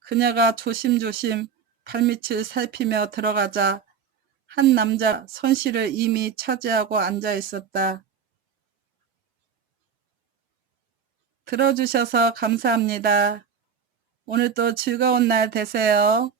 그녀가 조심조심 발밑을 살피며 들어가자 한 남자 선실을 이미 차지하고 앉아 있었다. 들어주셔서 감사합니다. 오늘도 즐거운 날 되세요.